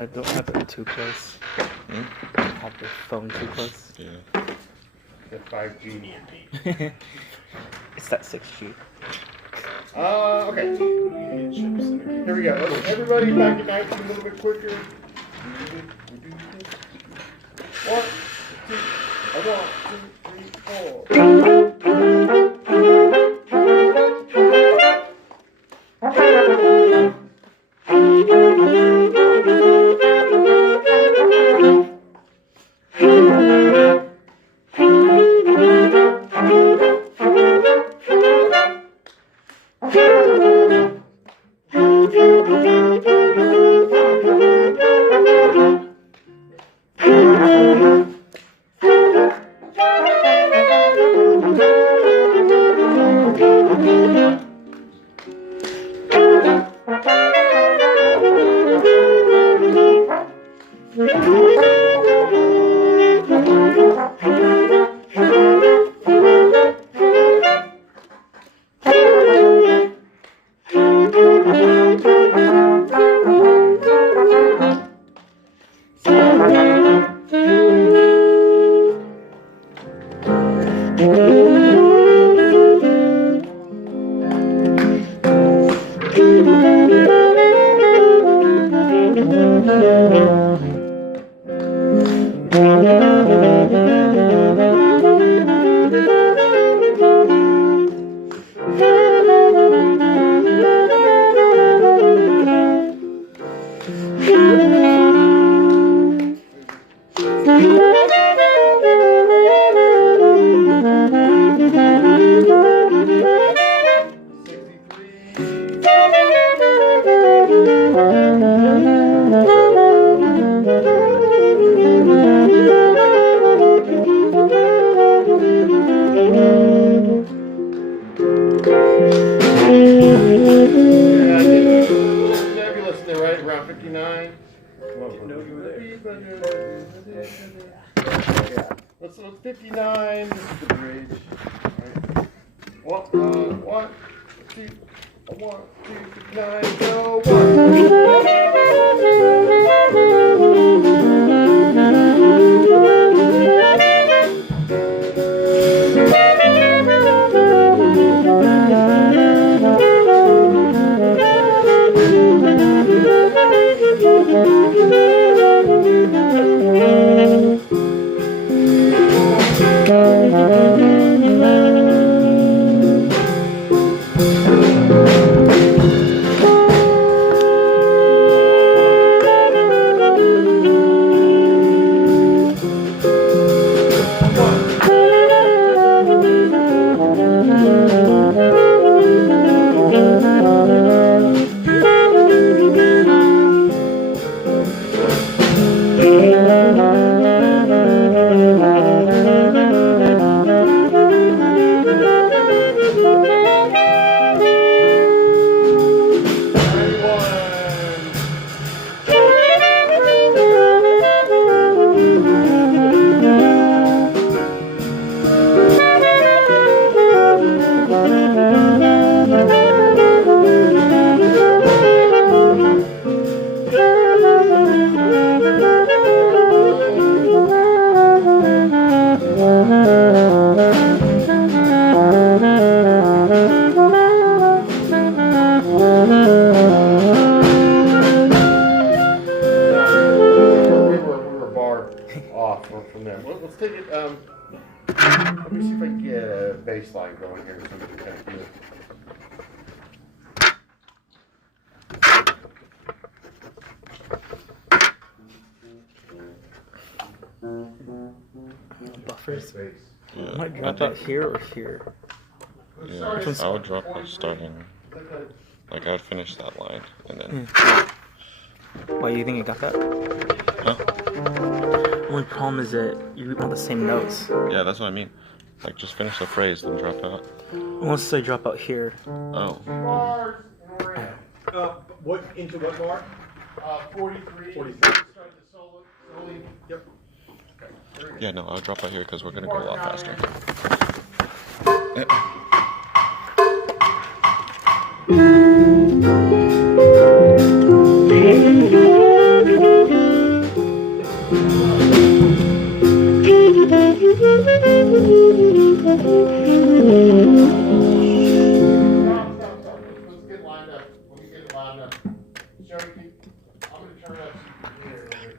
I don't have it too close. I don't have the phone too close. Yeah. The 5G. It's that 6G. Okay. Here we go. Everybody back at 19 a little bit quicker. One, two, 59. Didn't know you were there. Let's 59. This is the bridge. All right. One, two, 59, go, from there. Let's take it. Let me see if I can get a bass line going here so we can kind of do it. Buffers. Yeah. I might drop that here or here. Yeah, I would drop the starting. Like I'd finish that line and then. Why do you think you got that? Huh? The only problem is that you want the same notes. Yeah, that's what I mean. Like just finish the phrase, then drop out. Unless I drop out here. Oh. Bars. What into what bar? 43. 43. Start the solo. Slowly. Yep. Okay. Yeah, no, I'll drop out here because we're gonna go a lot faster. Yeah. Stop. Let's get lined up. Let me get it lined up. Sherry, I'm going to turn it up so you can hear it over here.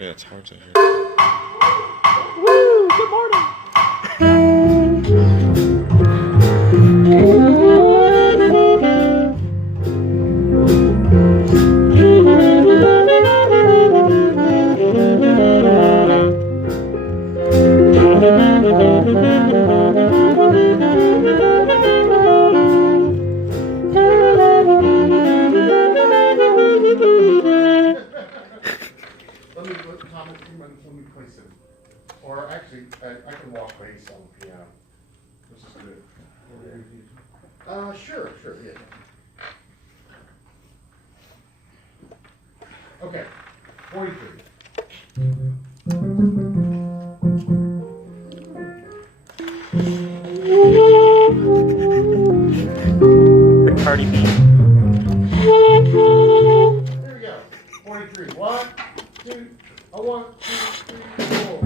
Yeah, it's hard to hear. Woo! Good morning! Thomas, let me play some. Or actually, I can walk bass on the piano. This is good. Sure, yeah. Okay, 43. Cardi B. There we go. 43. 1, 2, 1, 2, 3, 4.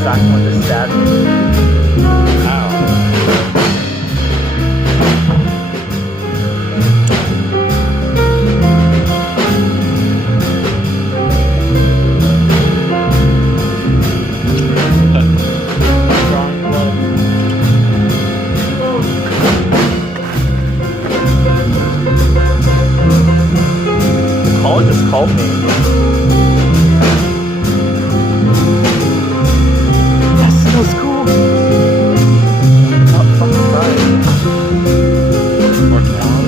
saxophone just stabbed me. Ow. Colin just called me. Yes, that was cool. Oh, fucking right. More down.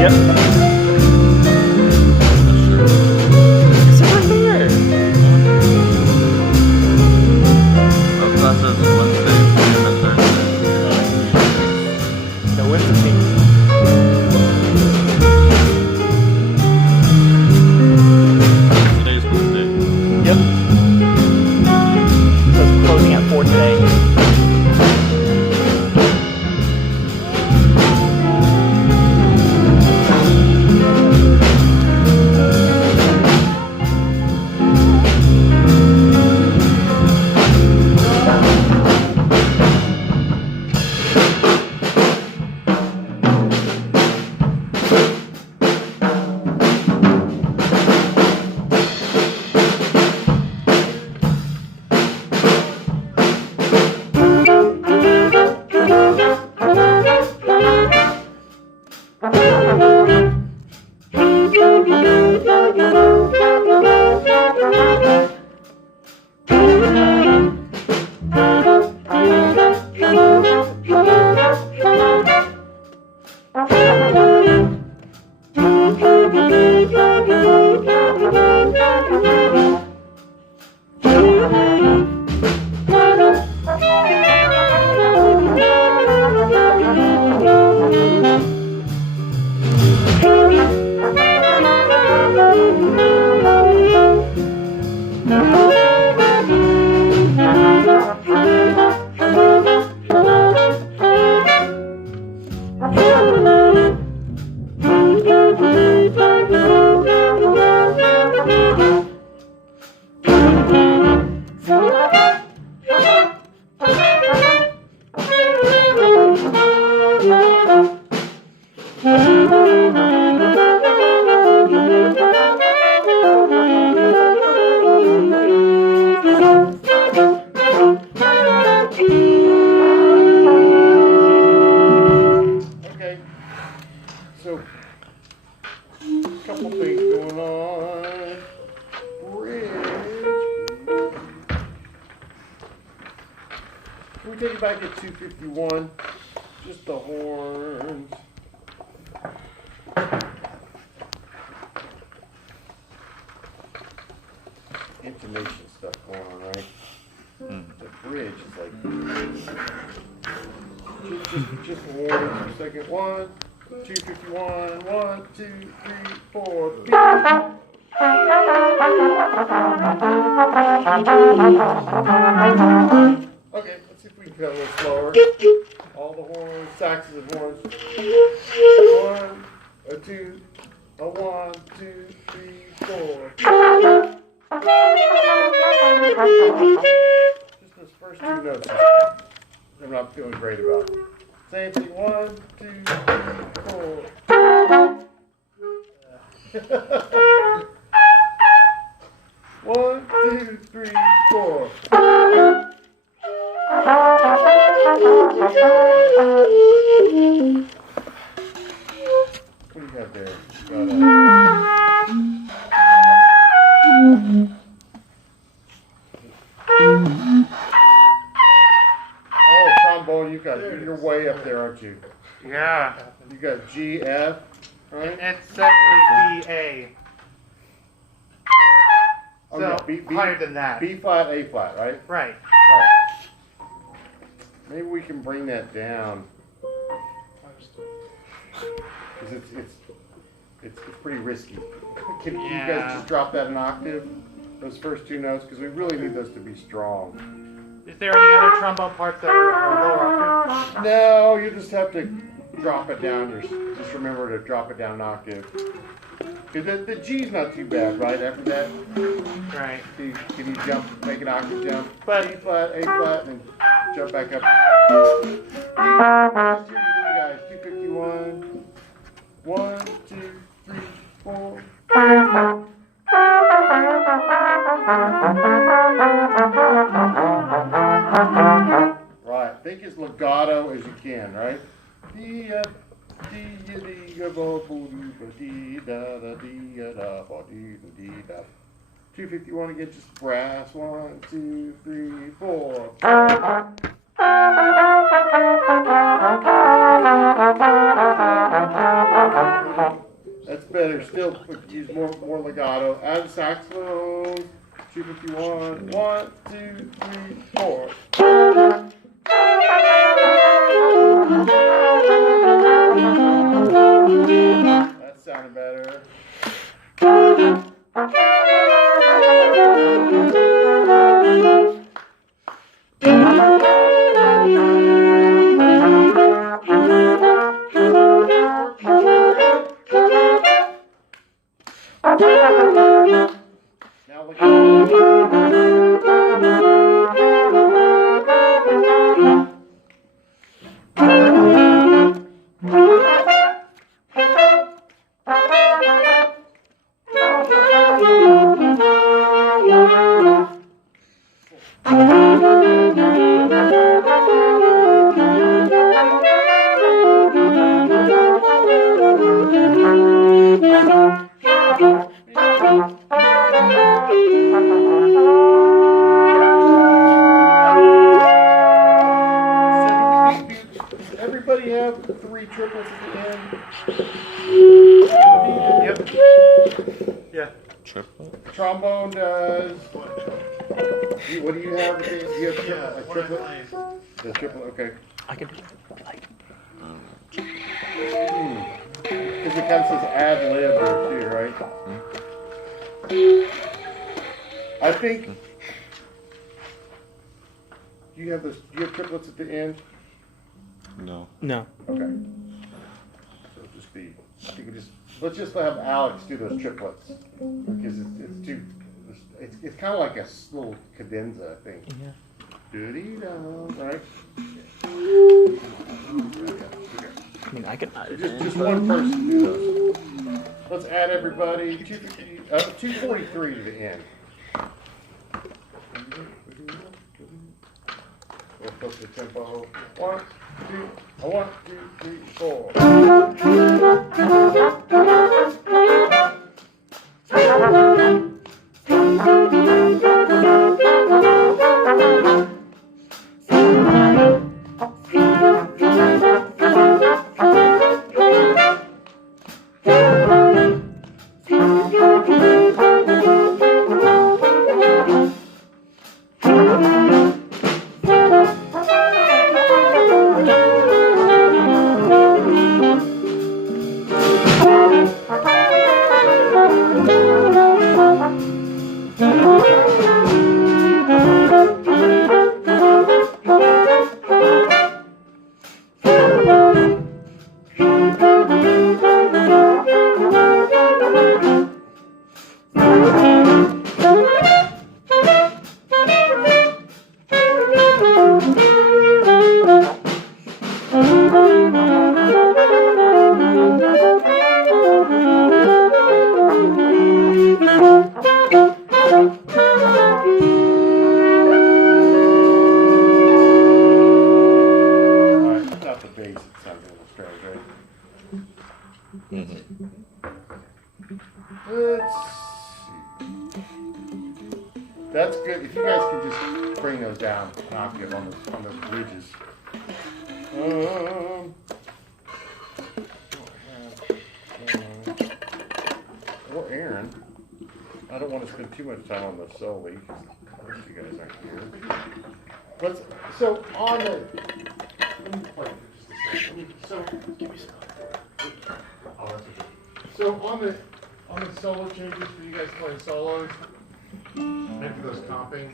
Yep. It's over here. No classes Wednesday, and Thursday. No, when's the thing? Today's Wednesday. Yep. So it's closing at 4 today. Okay. So, couple things going on. Bridge. Can we take it back at 251? Just the horns. Intonation stuff going on, right? The bridge is like just horns for a second. 1, 251, 1, 2, 3, 4, beat. Okay, let's see if we can cut a little slower. All the horns, saxes and horns. 1, a 2, a 1, 2, 3, 4. Just those first 2 notes I'm not feeling great about. Same thing, 1, 2, 3, 4. 1, 2, 3, 4. What do you have there? Oh, trombone, you're way up there, aren't you? Yeah, You got G, F, right? it's actually B, A. Oh, So, yeah, B, higher than that. B flat, A flat, right? Right. Right. Maybe we can bring that down. Because it's pretty risky. Can you guys just drop that an octave? Those first 2 notes? Because we really need those to be strong. Is there any other trombone parts that are lower octave? No, you just have to drop it down. Just remember to drop it down an octave. Because the G's not too bad, right? After that, Right. can you jump, make an octave jump? B flat, A flat, and jump back up. Just hear you guys. 251. 1, 2, 3, 4. Right. Think as legato as you can, right? 251 again, just brass. 1, 2, 3, 4. That's better. Still use more legato. Add saxophones. 251. 1, 2, 3, 4. That sounded better. Now look everybody have 3 triplets at the end? Yep. Yeah. Triplet? Trombone does. What do you have? Do you have a triplet? The triplet, okay. I can do it. Like, Because it kind of says ad lib there too, right? I think. Do you have triplets at the end? No. no. Okay. So just be. You can let's just have Alex do those triplets because it's too. It's kind of like a little cadenza, I think. Yeah. Doody-da, right? I mean, I can add it Just in. one person do those. Let's add everybody. 243 to the end. We'll put the tempo. 1, 2, 4. That's good. If you guys can just bring those down an octave on those bridges. Or Aaron. I don't want to spend too much time on the soli because you guys aren't here. So on the. Let me play for just a second. So on the solo changes for you guys playing solos, after those comping,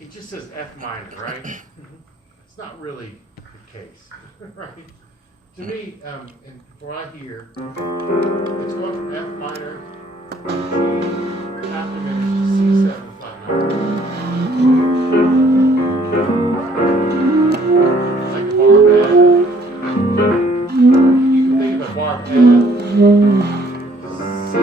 it just says F minor, right? It's not really the case, right? to me, and from what I hear, it's going from F minor, half diminished to C7 flat 9. Like a bar of F. You can think of a bar of F, C.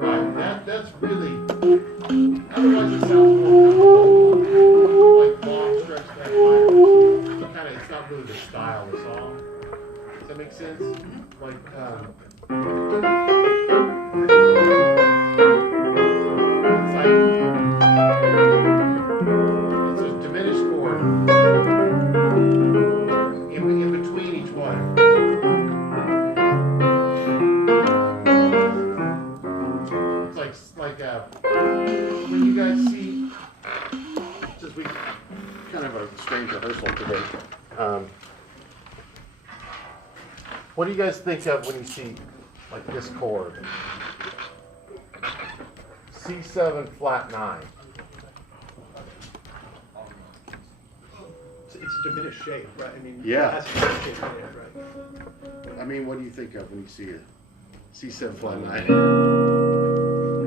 Right, that's really, otherwise it sounds more like long stretch that minor. It's not really the style of the song. Does that make sense? Like, it's like, it's a diminished chord in between each one. It's like when you guys see, since we kind of a strange rehearsal today, what do you guys think of when you see like this chord? C7 flat 9. It's a diminished shape, right? I mean, Yeah. it has a diminished shape in it, right? I mean, what do you think of when you see it? C7 flat 9.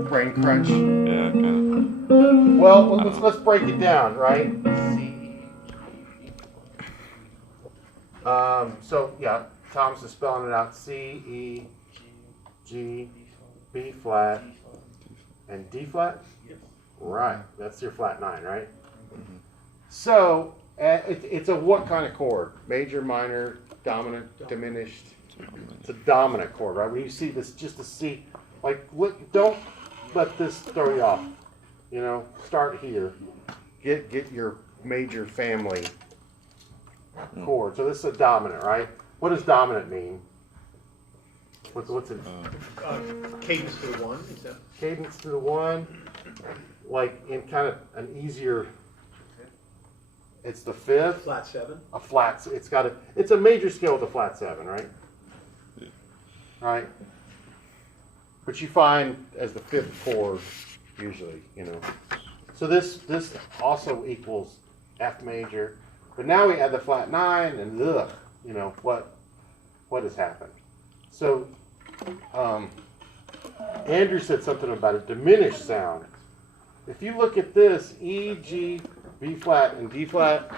Brain crunch. Yeah, kind Well, let's break it down, right? C. So yeah, Thomas is spelling it out. C, E, G, B flat, and D flat. Right, that's your flat 9, right? So it's a what kind of chord? Major, minor, dominant, diminished. It's a dominant chord, right? When you see this, just a C, like don't let this throw you off. You know, start here. Get your major family chord. So this is a dominant, right? What does dominant mean? What's it? Cadence to the 1, is that? Cadence to the 1, like in kind of an easier. It's the 5th. Flat 7. A flat. It's a major scale with a flat 7, right? Yeah. Right. But you find as the 5th chord usually, you know. So this also equals F major, but now we add the flat 9, and you know what has happened. So Andrew said something about a diminished sound. If you look at this, E, G, B flat, and D flat,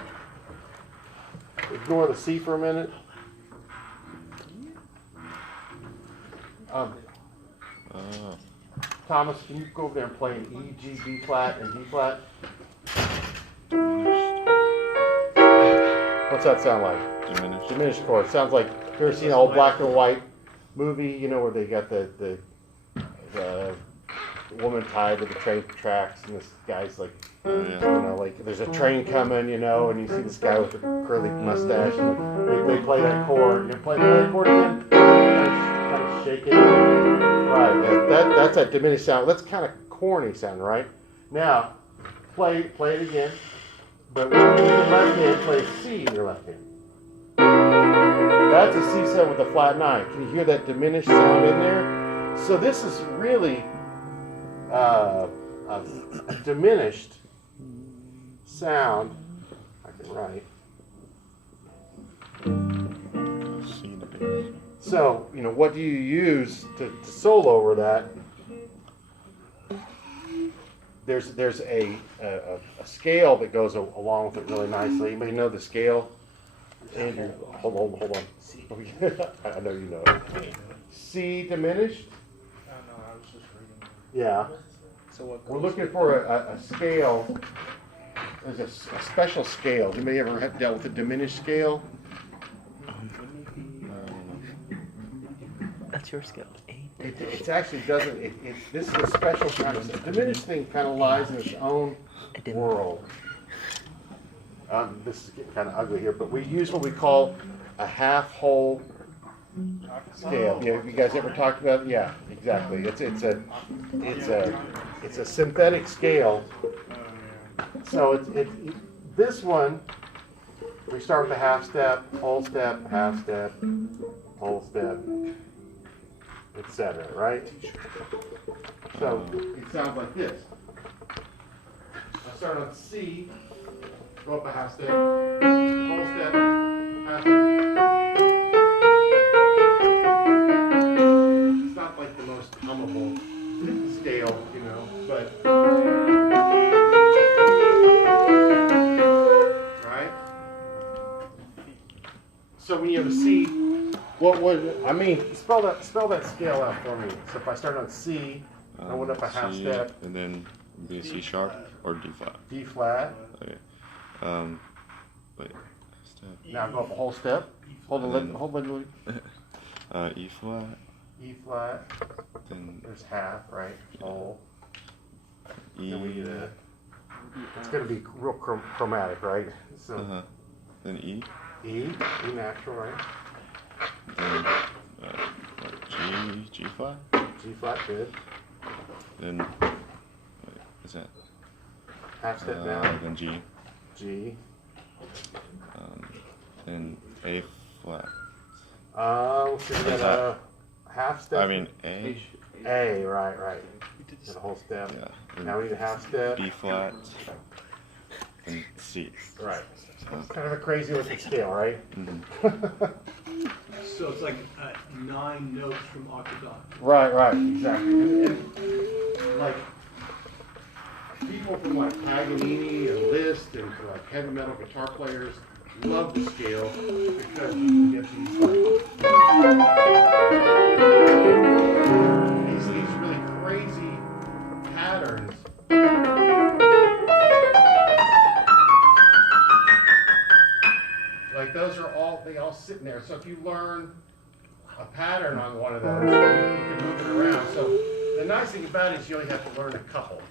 ignore the C for a minute. Thomas, can you go over there and play an E, G, B flat, and D flat? What's that sound like? Diminished. Diminished chord. Sounds like, you ever seen an old black and white movie, you know, where they got the woman tied to the train tracks, and this guy's like, Oh, yeah. you know, like there's a train coming, you know, and you see this guy with a curly mustache, and they play that chord. You play the chord again, kind of shake it. Right, that's that diminished sound. That's kind of corny sound, right? Now, play it again, but with your left hand, play C in your left hand. That's a C7 with a flat 9. Can you hear that diminished sound in there? So this is really a diminished sound. I can write. C to bass. So, you know, what do you use to solo over that? There's a scale that goes along with it really nicely. You may know the scale. Andrew, hold on. I know you know it. C diminished? No, I was just reading. Yeah. So what We're goes looking for a scale. There's a special scale. You may ever have dealt with a diminished scale. That's your skill. It actually doesn't. This is a special kind of. The diminished thing kind of lies in its own world. This is getting kind of ugly here, but we use what we call a half-whole scale. You guys ever talked about it? Yeah, exactly. It's a synthetic scale. So this one, we start with a half step, whole step, half step, whole step, etc. Right? So it sounds like this. start on C, go up a half step, whole step, half step. It's not like the most hummable scale, you know, but right. So when you have a C, what would I mean? Spell that scale out for me. So if I start on C, I went up a half C, step, and then be a C sharp or D flat. D flat. Okay. Wait. Step. Now go up a whole step. Hold the lid. Hold the lid. E flat. E flat. Then There's half, right? Whole. E. Then we it's gonna be real chromatic, right? So Then E. E natural, right? Then G flat. G flat, good. Then wait, is that? Half step down. Then G. G. Then A flat. Let's see, we got a half step. I mean A. A, right. Got a whole step. Yeah. Then Now we need a half step. B flat. And C. Right. It's kind of a crazy looking scale, right? So it's like 9 notes from octagon. Right, exactly. And like people from like Paganini and Liszt and like heavy metal guitar players love the scale because you can get these these really crazy patterns. Like those are they all sit in there. So if you learn a pattern on one of those, you can move it around. So the nice thing about it is you only have to learn a couple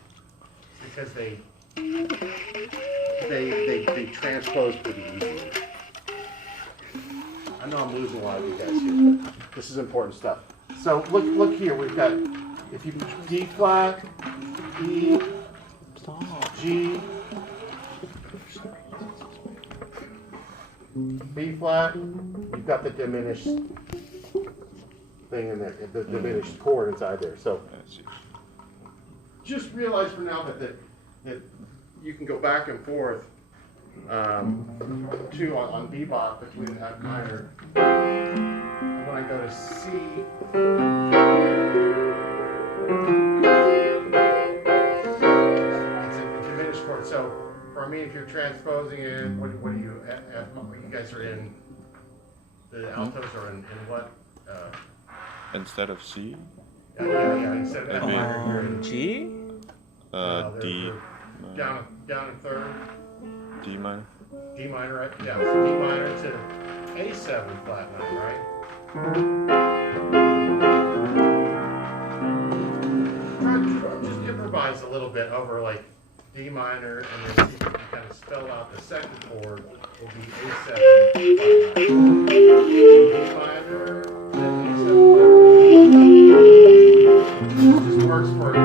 because they transpose pretty easily. I know I'm losing a lot of you guys here, but this is important stuff. So look here, we've got if you D flat, E, G, B flat, you've got the diminished thing in there, the diminished chord inside there. So just realize for now that you can go back and forth too on bebop between F minor. And when I go to C, it's a diminished chord. So for me, if you're transposing it, what do you? You guys are in the altos are in what? Instead of C. Yeah. Instead of F minor, you're in G. D. Down in third. D minor. D minor, right? Yeah, so D minor to A7 flat 9, right? Try just improvise a little bit over like D minor, and then see if you can kind of spell out the second chord will be A7 flat 9. D minor, then A7 flat 9. Just works for it.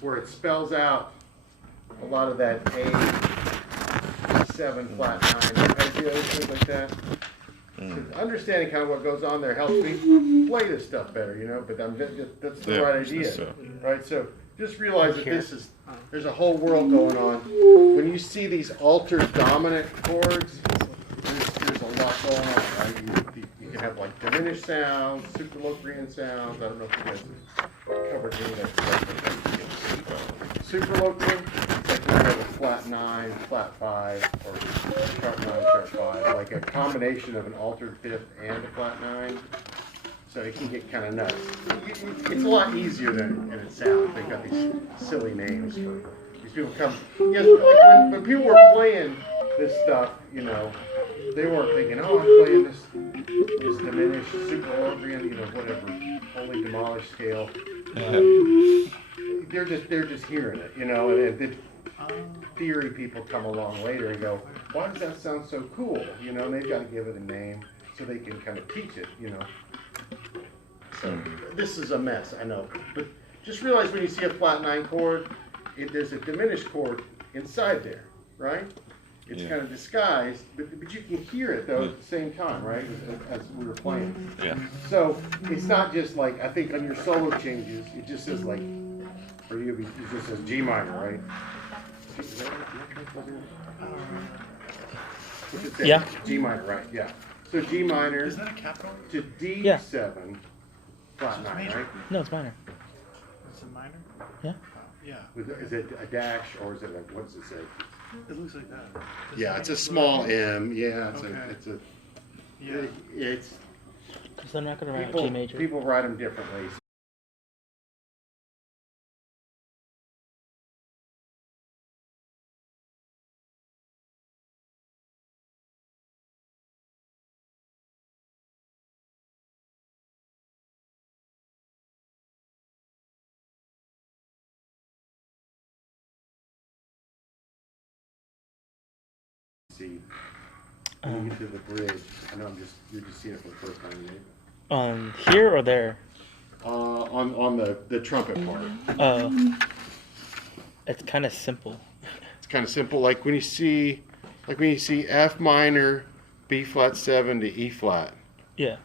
Where it spells out a lot of that A7 flat 9 ideas, like that. So understanding kind of what goes on there helps me play this stuff better, you know. But that's the right idea, right? So just realize that there's a whole world going on. When you see these altered dominant chords, there's a lot going on, right? You can have like diminished sounds, superloquian sounds. I don't know if you guys have covered any of that stuff. Superloquian, it's like when you have a flat 9, flat 5, or sharp 9, sharp 5, like a combination of an altered fifth and a flat 9. So it can get kind of nuts. It's a lot easier than it sounds. They've got these silly names for these people come. Yes, like when people were playing this stuff, you know, they weren't thinking, oh, I'm playing this diminished, super Organ, you know, whatever, wholly demolished scale. They're just hearing it, you know, and the theory people come along later and go, why does that sound so cool? You know, and they've got to give it a name so they can kind of teach it, you know. So this is a mess, I know. But just realize when you see a flat 9 chord, there's a diminished chord inside there, right? It's kind of disguised, but you can hear it though at the same time, right? As we were playing. Yeah. So it's not just like, I think on your solo changes, it just says like, or it just says G minor, right? Yeah. G minor, right? Yeah. So G minor. Is that a capital? To D7. Yeah. Flat 9, right? No, it's minor. It's a minor? Yeah. Yeah. Is it a dash or is it like, what does it say? It looks like that. Yeah, it's a small M. Yeah, Okay. Yeah. It's Because I'm not going to write G major. people write them differently. See, when you get to the bridge, I know you're just seeing it for the first time, right? On here or there? On the trumpet part. It's kind of simple. It's kind of simple. Like when you see F minor, B flat 7 to E flat, Yeah.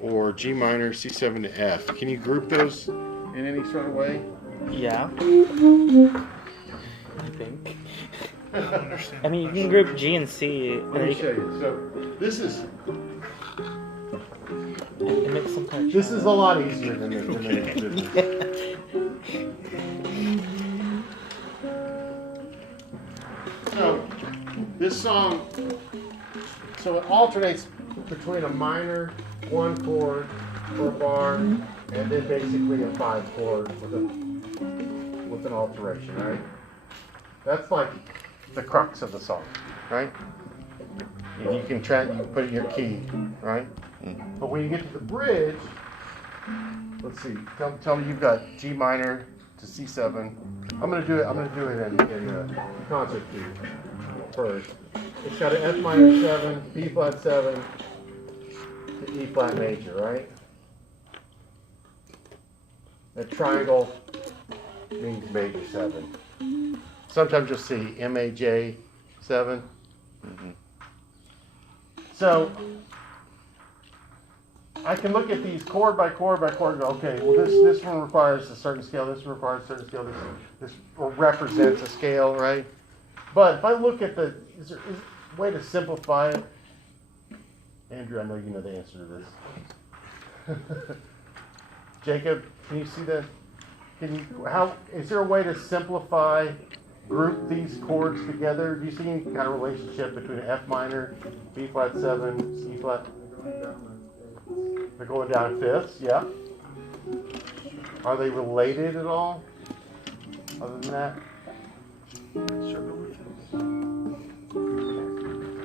or G minor, C7 to F. Can you group those in any sort of way? Yeah. I think. I don't understand. I mean, you can group G and C. Let me show you. So this is It makes some kind of this is a lot easier than this. So this song, so it alternates between a minor 1 chord for a bar, and then basically a 5 chord with an alteration, right? That's like the crux of the song, right? And you can put it in your key, right? But when you get to the bridge, let's see. Tell me you've got G minor to C7. I'm gonna do it in concert key first. It's got an F minor 7, B flat 7 to E flat major, right? A triangle means major 7. Sometimes you'll see MAJ 7. So I can look at these chord by chord by chord and go, okay, well this one requires a certain scale, this one requires a certain scale, this represents a scale, right? But if I look at is there a way to simplify it? Andrew, I know you know the answer to this. Jacob, can you see that? Is there a way to simplify, group these chords together? Do you see any kind of relationship between F minor, B flat 7, C flat? They're going down fifths, yeah. Are they related at all? Other than that?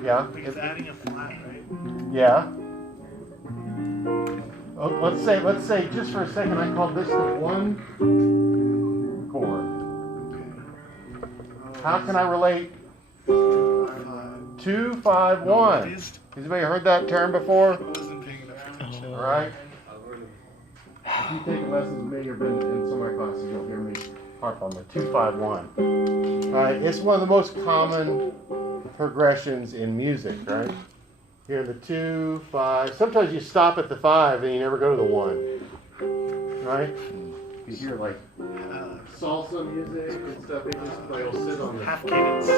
Yeah. Because adding a flat, right? Yeah. Oh, let's say just for a second I call this the 1 chord. How can I relate 2, 5, 1? Has anybody heard that term before? All right. If you take lessons with me or been in some of my classes, you'll hear me harp on the 2, 5, 1. All right. It's one of the most common progressions in music, right? Here the 2, 5. Sometimes you stop at the 5 and you never go to the 1. Right? You hear like salsa music and stuff. They just they'll sit on the Half cadence.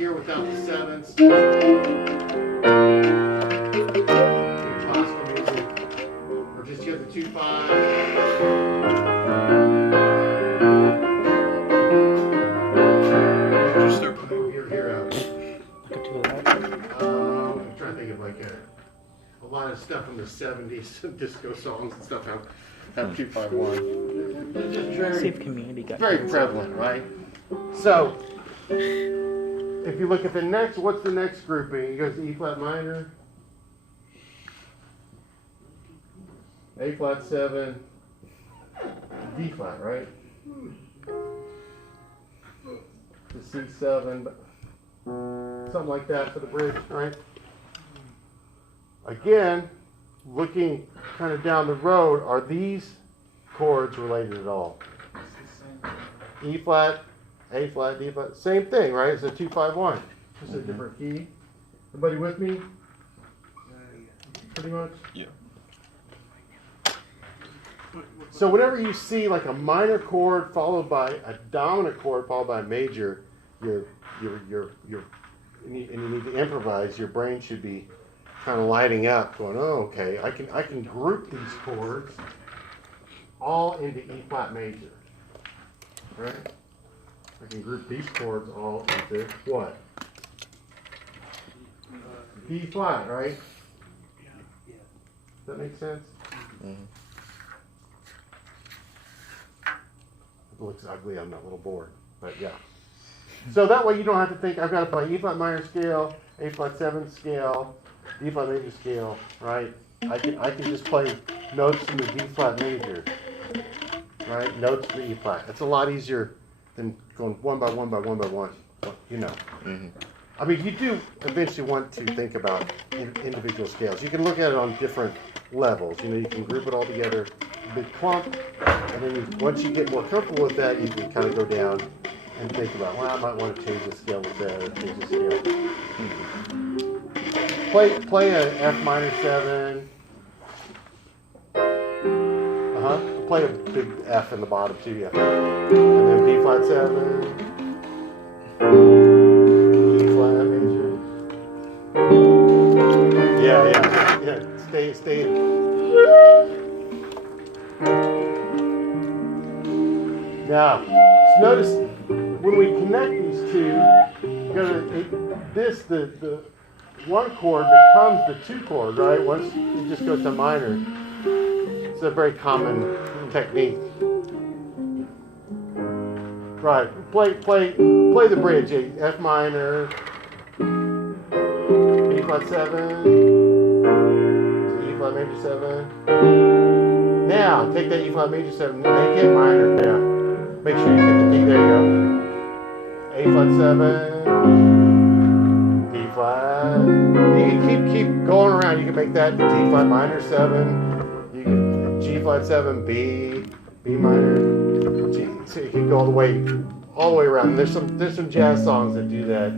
Without the sevenths. Classical music. Or just you have the 2/5. Just start playing. Your hero. I could do that. I'm trying to think of like a lot of stuff from the 70s, disco songs and stuff have 2/5-1. It's just very, See if community got very prevalent, right? So, if you look at the next, what's the next grouping? It goes E flat minor, A flat 7, D flat, right? To C7, something like that for the bridge, right? Again, looking kind of down the road, are these chords related at all? E flat, A flat, D flat, same thing, right? It's a 2/5-1. Just a different key. Everybody with me? Pretty much? Yeah. So whenever you see like a minor chord followed by a dominant chord followed by a major, and you need to improvise, your brain should be kind of lighting up, going, oh, okay, I can group these chords all into E flat major, right? I can group these chords all into what? D flat, right? Does that make sense? Mm-hmm. It looks ugly on that little board, but yeah. So that way you don't have to think, I've got to play E flat minor scale, A flat 7 scale, D flat major scale, right? I can just play notes in the D flat major, right? Notes in the E flat. It's a lot easier than going one by one by one by one, you know. Mm-hmm. I mean, you do eventually want to think about individual scales. You can look at it on different levels. You know, you can group it all together, big clump, and then once you get more comfortable with that, you can kind of go down and think about, well, I might want to change the scale with that, or change the scale. Mm-hmm. Play a F minor 7. Play a big F in the bottom too, yeah. And then B flat 7, E flat major. Yeah. Stay. Now, notice when we connect these two, the one chord becomes the 2 chord, right? Once it just goes to minor. It's a very common technique. Right, play the bridge. F minor, E flat 7, E flat major 7. Now take that E flat major 7, make it minor. Yeah, make sure you get the D. There you go. A flat 7, D flat. You can keep going around. You can make that D flat minor 7. You can G flat 7, B minor, G. So you can go all the way around. There's some jazz songs that do that,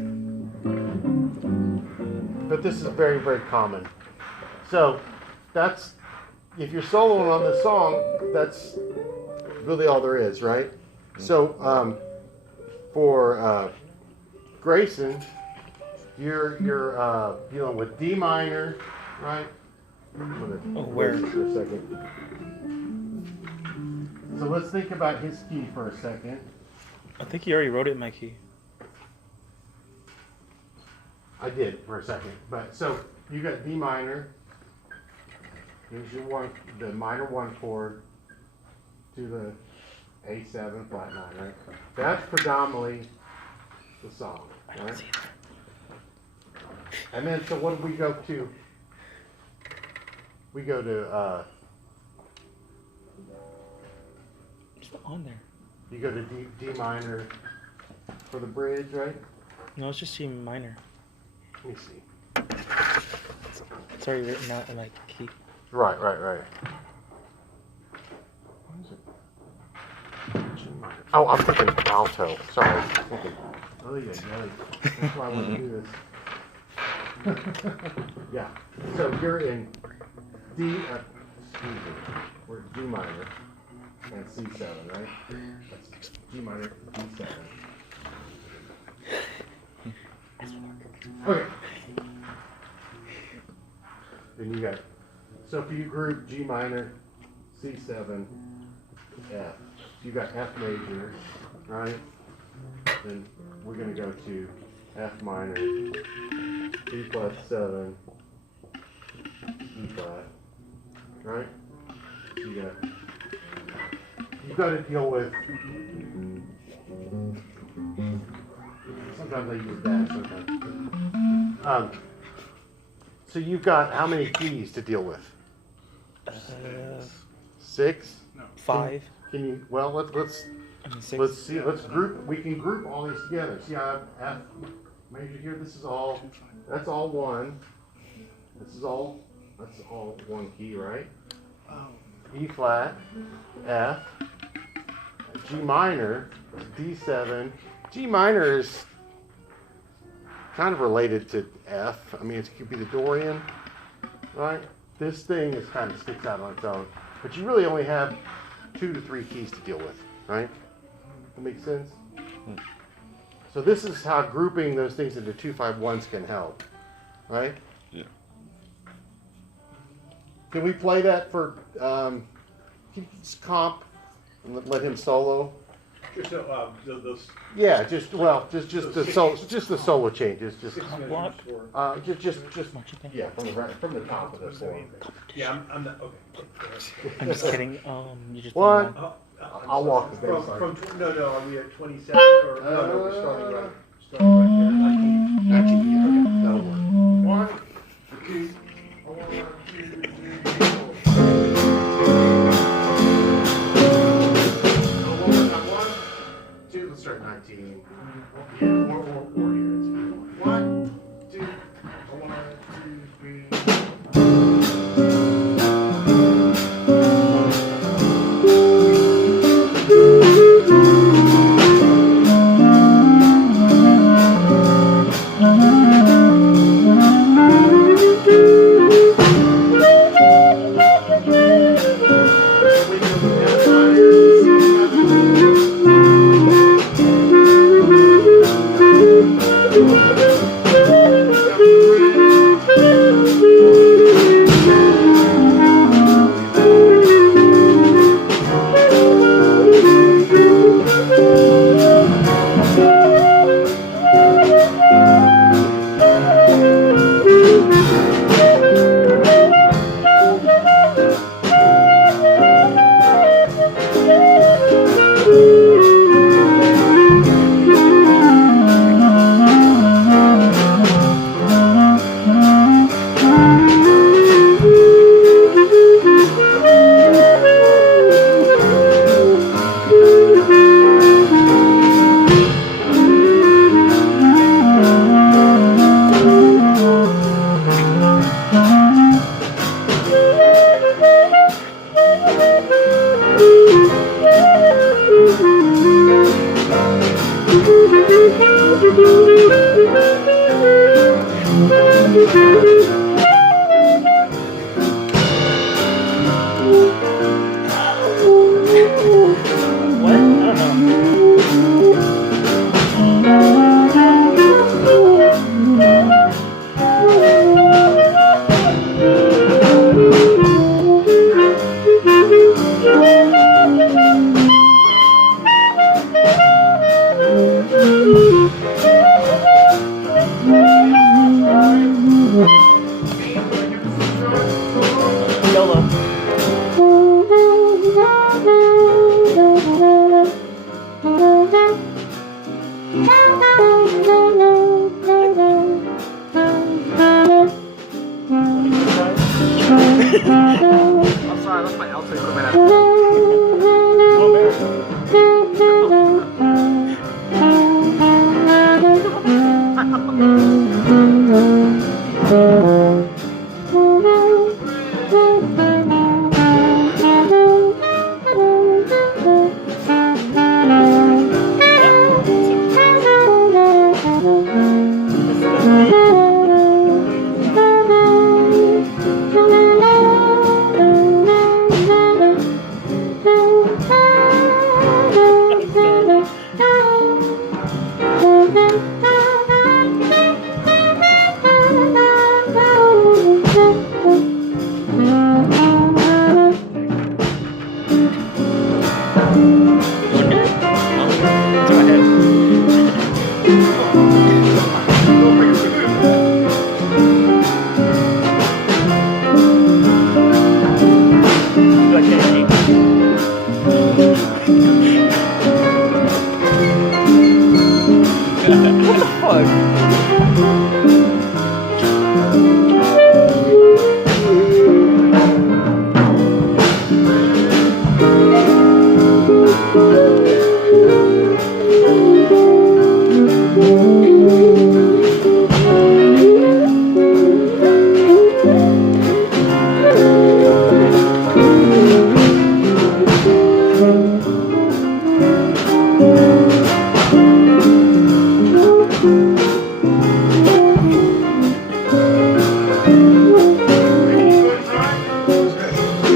but this is very, very common. So that's, if you're soloing on the song, that's really all there is, right? So for Grayson, you're dealing with D minor, right? Where? For a second. So let's think about his key for a second. I think you already wrote it in my key. I did for a second, but so you got D minor. Here's your the minor 1 chord to the A7 flat 9, right? That's predominantly the song, right? And then so what do we go to? We go to It's not on there. you go to D minor for the bridge, right? No, it's just C minor. Let me see. It's already written out in my key. Right. What is it? G minor. Oh, I'm thinking alto. Sorry. Oh yeah. That's why I want to do this. Yeah. So you're in D. Excuse me. We're G minor and C7, right? That's G minor, D7. Okay. Then you got. So if you group G minor, C7, F. So you got F major, right? Then we're going to go to F minor, D flat 7, E flat, right? So you've got to deal with. Sometimes I use that. Sometimes. So you've got how many keys to deal with? 6. 5. Can you? Well, let's Six. let's see. Let's group. We can group all these together. See, I have F major here. This is all. That's all one. This is all. That's all one key, right? E flat, F, G minor, D7. G minor is kind of related to F. I mean, it could be the Dorian, right? This thing is kind of sticks out on its own. But you really only have 2 to 3 keys to deal with, right? That makes sense? So this is how grouping those things into 2-5-1s can help, right? Yeah. Can we play that for comp and let him solo? Just those Yeah, just the solo changes, just 6 measures block. for. just yeah, from the top of this one. Yeah, I'm not, okay. I'm just kidding. You just One. I'll walk the from, baseline. no, are we at 27 or no, we're starting right there. 19, yeah, okay, that'll work. 1, 2, 1, 2, 3, 4. 1, 2, let's start 19. Yeah, or here. It's 1, 2, 1, 2, What? I don't know.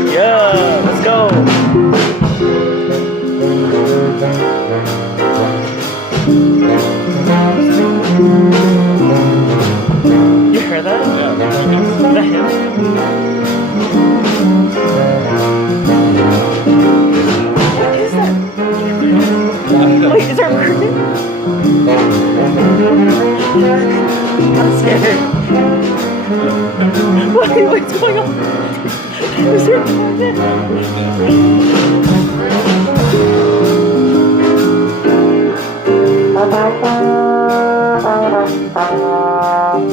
Yeah, let's go. You heard that? Is that him? What is that? Wait, is that a cricket? I'm scared. What's going on? Is there a cricket?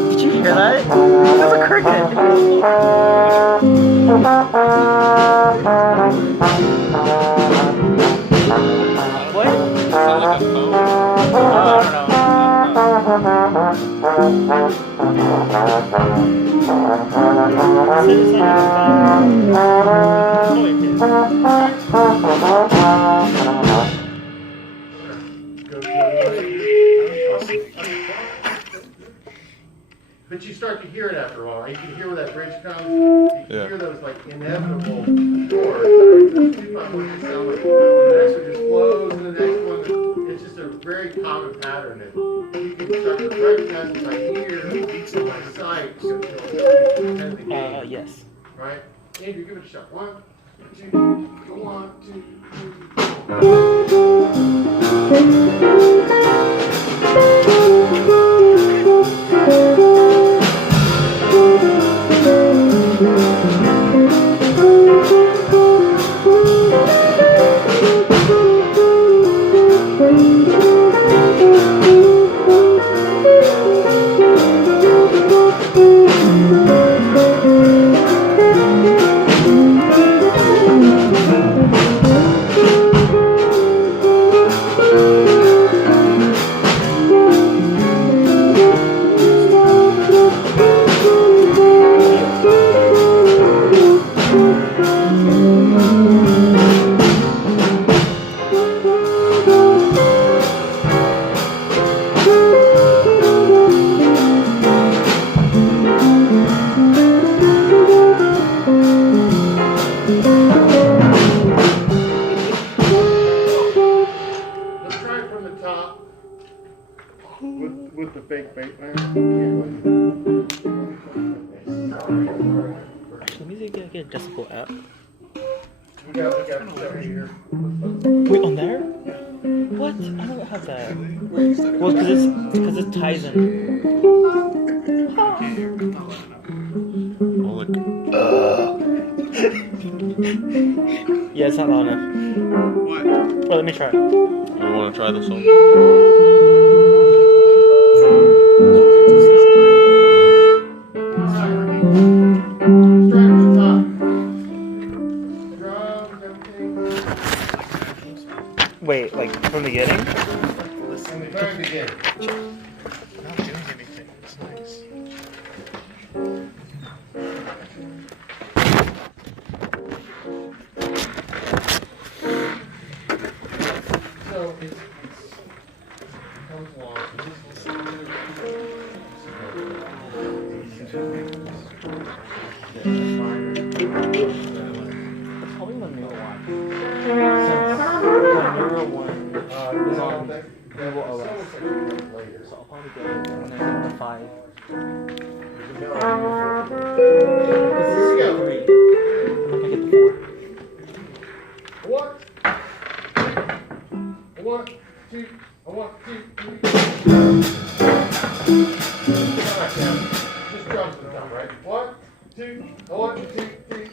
Did you hear that? That's a cricket. What? Sound like a phone. But you start to hear it after a while. You can hear where that bridge comes. You can hear those like inevitable chords. The next one just flows, and the next one, it's just a very common pattern. And you can start to recognize it by ear, by sight. Yes. Right? Andrew, give it a shot. 1, 2, 1, 2, 3. With the fake bass line. Actually, music get a decibel app. We got over here. Wait, on there? What? I don't have that. Well, because it ties in. Yeah, it's not loud enough. What? Well, let me try. You want to try this one? Wait, like from the beginning? In the very beginning. Not doing anything. It's nice. So it comes along. It's probably the newer one. Since the newer one is on Google OS. So I'll probably get it when there's like the 5. This is 3. I'm gonna get the 4. What? 1, 2, 1, 2, 3. Just drums at the top, right? 1, 2, 1, 2, 3.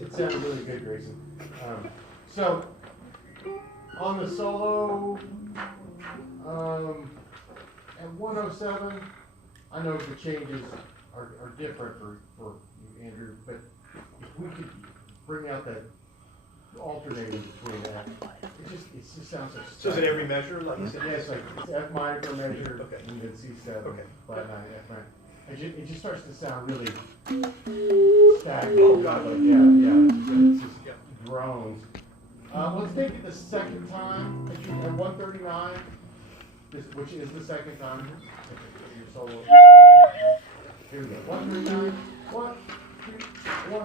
It sounded really good, Grayson. So, on the solo, at 107, I know the changes are different for you, Andrew, but if we could bring out that alternating between that, it just sounds like. So is it every measure, like you said? Yeah, it's like it's F minor measure, Okay. and then C7, Okay. flat 9, F minor. It just starts to sound really stagnant. Oh, God. Like, yeah, it's just drones. Let's take it the second time at 139, which is the second time. Your solo. Here we go. 139. 1, 2,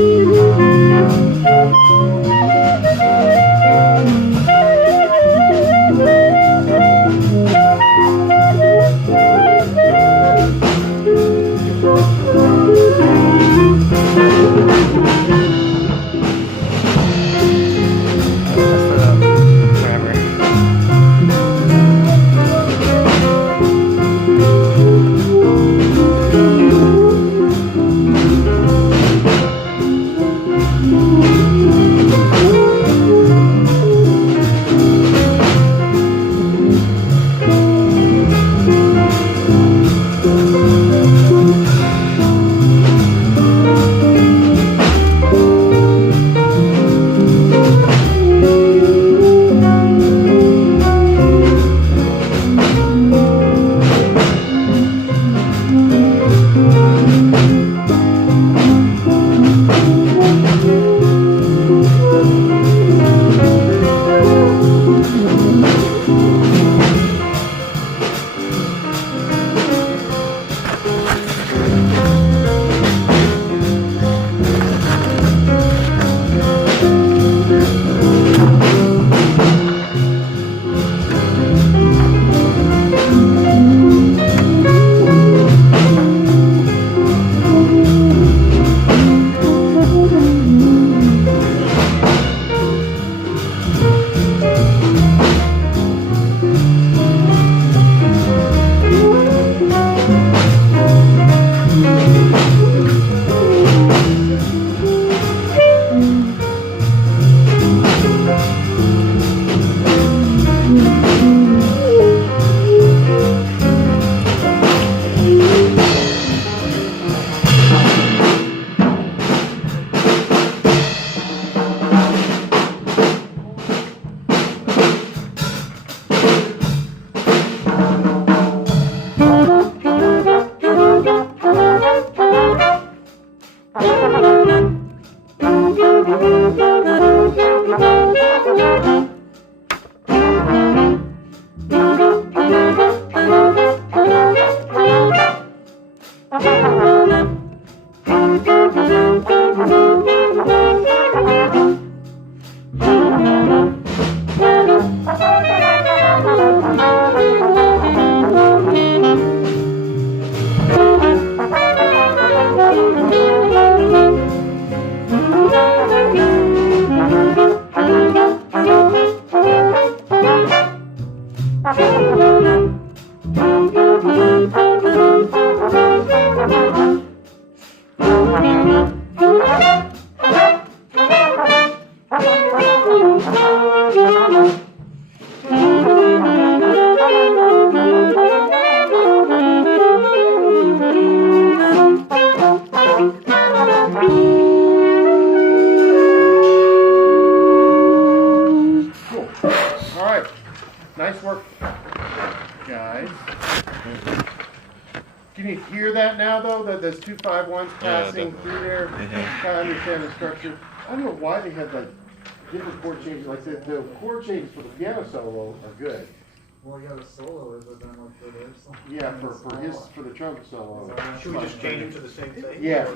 3. Nice work, guys. Can you hear that now, though? That there's 2 5-1s passing through there. Kind of understand the structure. I don't know why they have like different chord changes. Like I said, the chord changes for the piano solo are good. Well, yeah, the solo is, but then like for this. Yeah, for the trumpet solo. Should we just change them to the same thing? Yeah.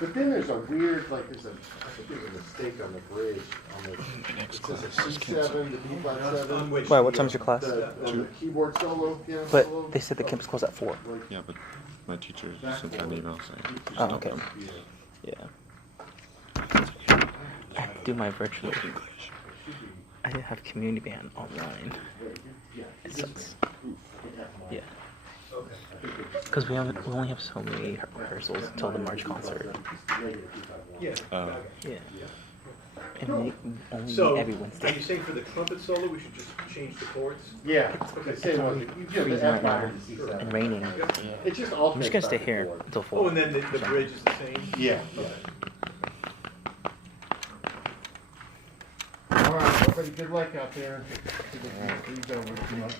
But then there's a weird, like I think there's a mistake on the bridge. It says a C7, the B flat 7. Why, what time's your class? The keyboard solo, piano But solo. they said the campus closed at 4. Yeah, but my teacher sent an email saying just Oh, don't okay. come. Yeah. I had to do my virtual. I didn't have community band online. It sucks. Yeah. Because we only have so many rehearsals until the March concert. Yeah. Yeah. And we only So, meet every are Wednesday. you saying for the trumpet solo, we should just change the chords? Yeah. Okay. Same one. You do the Freezing F right now minor to C7. and raining. It's just I'm alternates just gonna stay back here and forth. until 4. Oh, and then the bridge is the same? Yeah. Okay. All right, everybody, good luck out there. Please don't work too much.